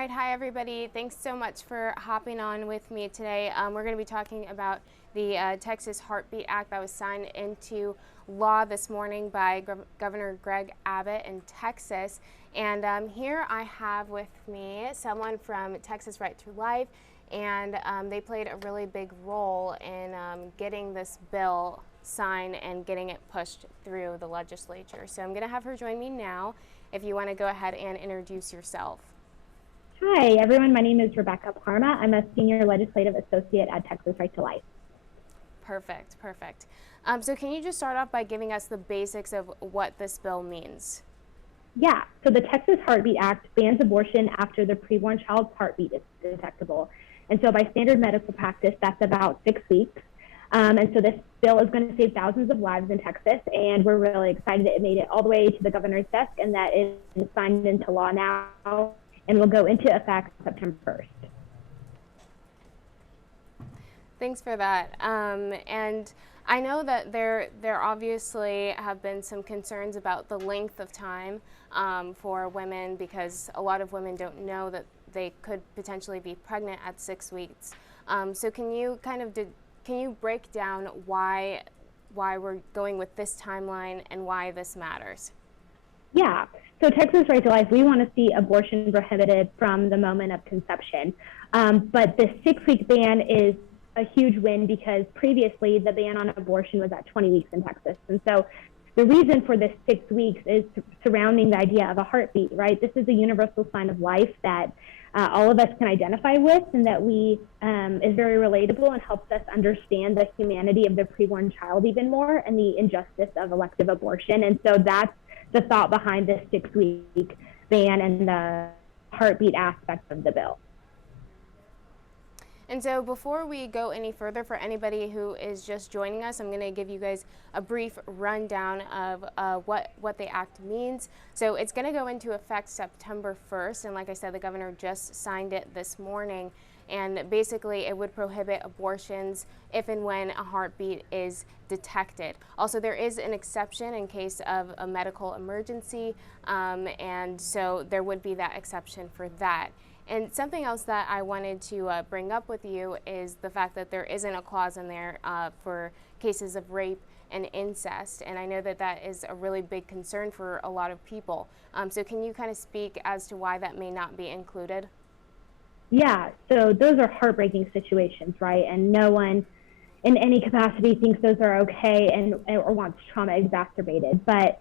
right, hi everybody. Thanks so much for hopping on with me today. We're going to be talking about the Texas Heartbeat Act that was signed into law this morning by Governor Greg Abbott in Texas. And here I have with me someone from Texas Right to Life, and they played a really big role in getting this bill signed and getting it pushed through the legislature. So I'm going to have her join me now. If you want to go ahead and introduce yourself. Hi, everyone. My name is Rebecca Parma. I'm a Senior Legislative Associate at Texas Right to Life. Perfect. So can you just start off by giving us the basics of what this bill means? Yeah, so the Texas Heartbeat Act bans abortion after the preborn child's heartbeat is detectable. And so by standard medical practice, that's about 6 weeks. And so this bill is going to save thousands of lives in Texas, and we're really excited that it made it all the way to the governor's desk and that it is signed into law now and will go into effect September 1st. Thanks for that. And I know that there obviously have been some concerns about the length of time for women, because a lot of women don't know that they could potentially be pregnant at 6 weeks. So can you break down why we're going with this timeline and why this matters? Yeah, so Texas Right to Life, we want to see abortion prohibited from the moment of conception. But the 6-week ban is a huge win because previously the ban on abortion was at 20 weeks in Texas. And so the reason for this 6 weeks is surrounding the idea of a heartbeat, right? This is a universal sign of life that all of us can identify with, and that is very relatable and helps us understand the humanity of the preborn child even more and the injustice of elective abortion. And so that's the thought behind this 6-week ban and the heartbeat aspect of the bill. And so before we go any further, for anybody who is just joining us, I'm going to give you guys a brief rundown of what the act means. So it's going to go into effect September 1st. And like I said, the governor just signed it this morning. And basically, it would prohibit abortions if and when a heartbeat is detected. Also, there is an exception in case of a medical emergency. And so there would be that exception for that. And something else that I wanted to bring up with you is the fact that there isn't a clause in there for cases of rape and incest. And I know that that is a really big concern for a lot of people. So can you kind of speak as to why that may not be included? Yeah, so those are heartbreaking situations, right? And no one in any capacity thinks those are okay or wants trauma exacerbated. But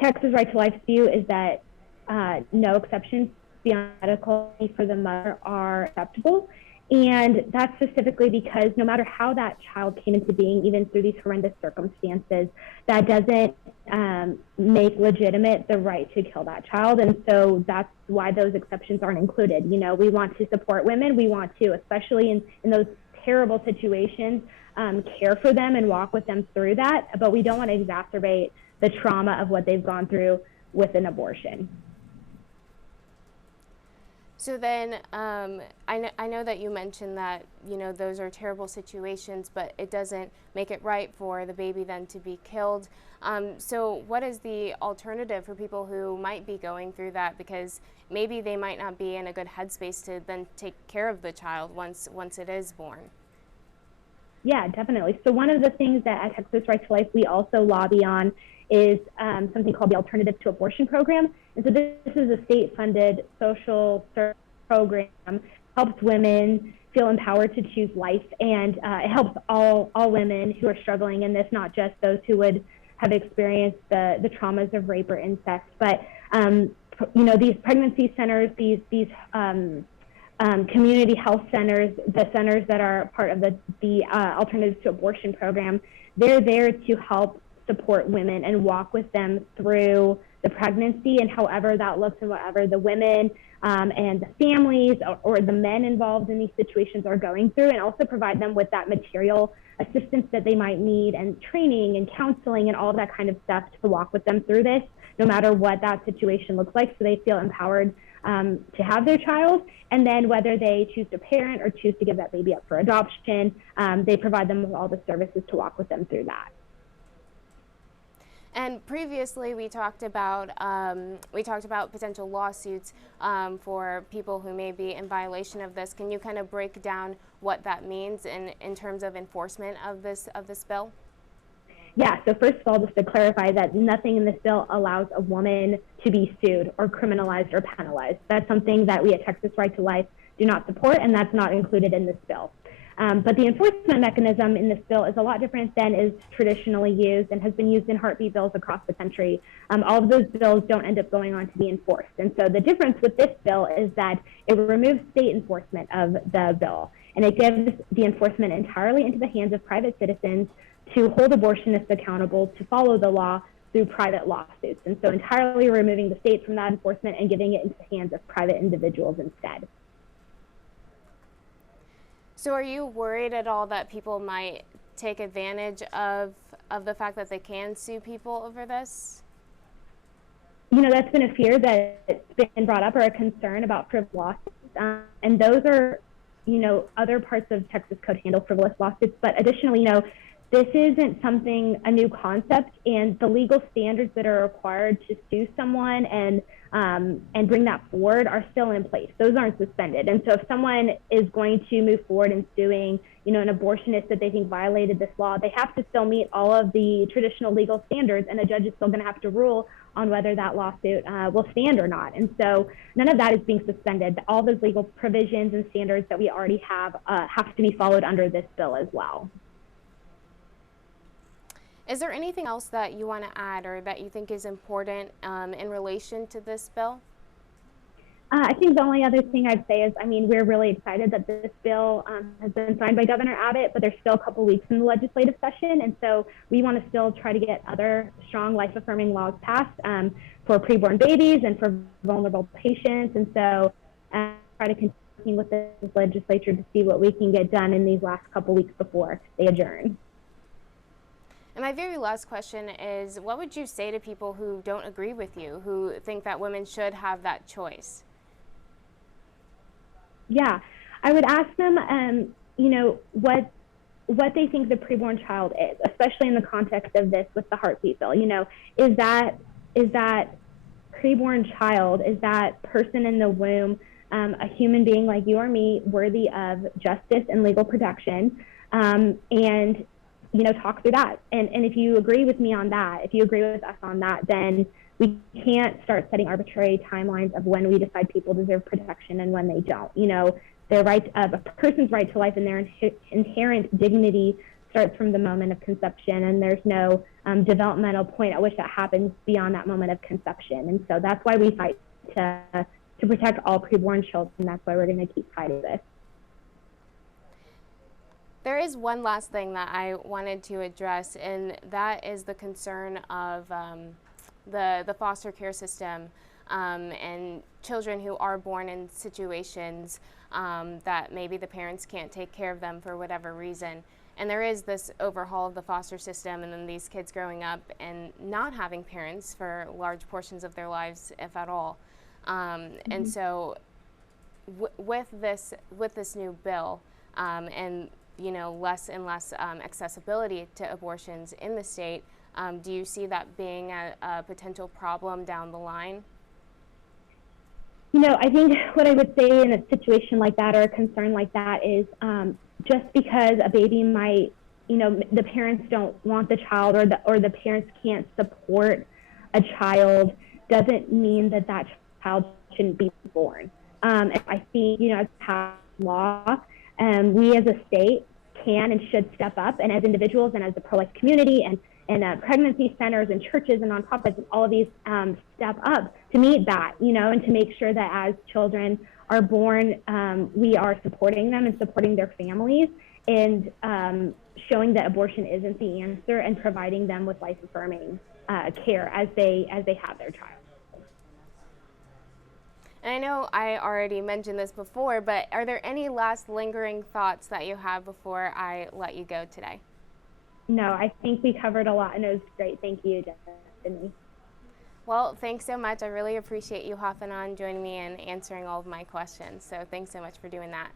Texas Right to Life's view is that no exceptions beyond medical for the mother are acceptable. And that's specifically because no matter how that child came into being, even through these horrendous circumstances, that doesn't make legitimate the right to kill that child. And so that's why those exceptions aren't included. You know, we want to support women. We want to, especially in those terrible situations, care for them and walk with them through that. But we don't want to exacerbate the trauma of what they've gone through with an abortion. So then, I know that you mentioned that, you know, those are terrible situations, but it doesn't make it right for the baby then to be killed. So what is the alternative for people who might be going through that, because maybe they might not be in a good headspace to then take care of the child once it is born? Yeah, definitely. So one of the things that at Texas Right to Life we also lobby on is something called the Alternative to Abortion Program. And so this is a state-funded social service program, helps women feel empowered to choose life, and it helps all women who are struggling in this, not just those who would have experienced the traumas of rape or incest. But you know, these pregnancy centers, these community health centers, the centers that are part of the Alternatives to Abortion program, they're there to help support women and walk with them through the pregnancy and however that looks and whatever the women and the families or the men involved in these situations are going through, and also provide them with that material assistance that they might need, and training and counseling and all that kind of stuff to walk with them through this, no matter what that situation looks like, so they feel empowered to have their child. And then whether they choose to parent or choose to give that baby up for adoption, they provide them with all the services to walk with them through that. And previously, we talked about potential lawsuits for people who may be in violation of this. Can you kind of break down what that means in terms of enforcement of this bill? Yeah, so first of all, just to clarify that nothing in this bill allows a woman to be sued or criminalized or penalized. That's something that we at Texas Right to Life do not support, and that's not included in this bill. But the enforcement mechanism in this bill is a lot different than is traditionally used and has been used in heartbeat bills across the country. All of those bills don't end up going on to be enforced. And so the difference with this bill is that it removes state enforcement of the bill, and it gives the enforcement entirely into the hands of private citizens to hold abortionists accountable to follow the law through private lawsuits. And so entirely removing the state from that enforcement and giving it into the hands of private individuals instead. So are you worried at all that people might take advantage of the fact that they can sue people over this? You know, that's been a fear that's been brought up, or a concern about frivolous lawsuits. And those are, you know, other parts of Texas code handle frivolous lawsuits. But additionally, you know, this isn't a new concept, and the legal standards that are required to sue someone and bring that forward are still in place. Those aren't suspended. And so if someone is going to move forward and suing, you know, an abortionist that they think violated this law, they have to still meet all of the traditional legal standards, and a judge is still going to have to rule on whether that lawsuit will stand or not. And so none of that is being suspended. All those legal provisions and standards that we already have to be followed under this bill as well. Is there anything else that you want to add or that you think is important in relation to this bill? I think the only other thing I'd say is, I mean, we're really excited that this bill has been signed by Governor Abbott, but there's still a couple weeks in the legislative session. And so we want to still try to get other strong life-affirming laws passed for preborn babies and for vulnerable patients. And so try to continue with the legislature to see what we can get done in these last couple weeks before they adjourn. And my very last question is, what would you say to people who don't agree with you, who think that women should have that choice? Yeah, I would ask them, you know, what they think the preborn child is, especially in the context of this with the heartbeat bill. You know, is that preborn child, is that person in the womb a human being like you or me, worthy of justice and legal protection? And you know, talk through that. And if you agree with me on that, if you agree with us on that, then we can't start setting arbitrary timelines of when we decide people deserve protection and when they don't. You know, their right of a person's right to life and their inherent dignity starts from the moment of conception, and there's no developmental point at which that happens beyond that moment of conception. And so that's why we fight to protect all preborn children. That's why we're going to keep fighting this. There is one last thing that I wanted to address, and that is the concern of the foster care system and children who are born in situations that maybe the parents can't take care of them for whatever reason. And there is this overhaul of the foster system, and then these kids growing up and not having parents for large portions of their lives, if at all. And so with this new bill and you know, less and less accessibility to abortions in the state, do you see that being a potential problem down the line? You know, I think what I would say in a situation like that or a concern like that is just because a baby might, you know, the parents don't want the child or the parents can't support a child doesn't mean that that child shouldn't be born. And I think, you know, as past law, we as a state can and should step up, and as individuals and as the pro-life community and pregnancy centers and churches and nonprofits and all of these step up to meet that, you know, and to make sure that as children are born, we are supporting them and supporting their families and showing that abortion isn't the answer and providing them with life-affirming care as they have their child. And I know I already mentioned this before, but are there any last lingering thoughts that you have before I let you go today? No, I think we covered a lot, and it was great. Thank you, Destiny. Well, thanks so much. I really appreciate you hopping on, joining me, and answering all of my questions. So thanks so much for doing that.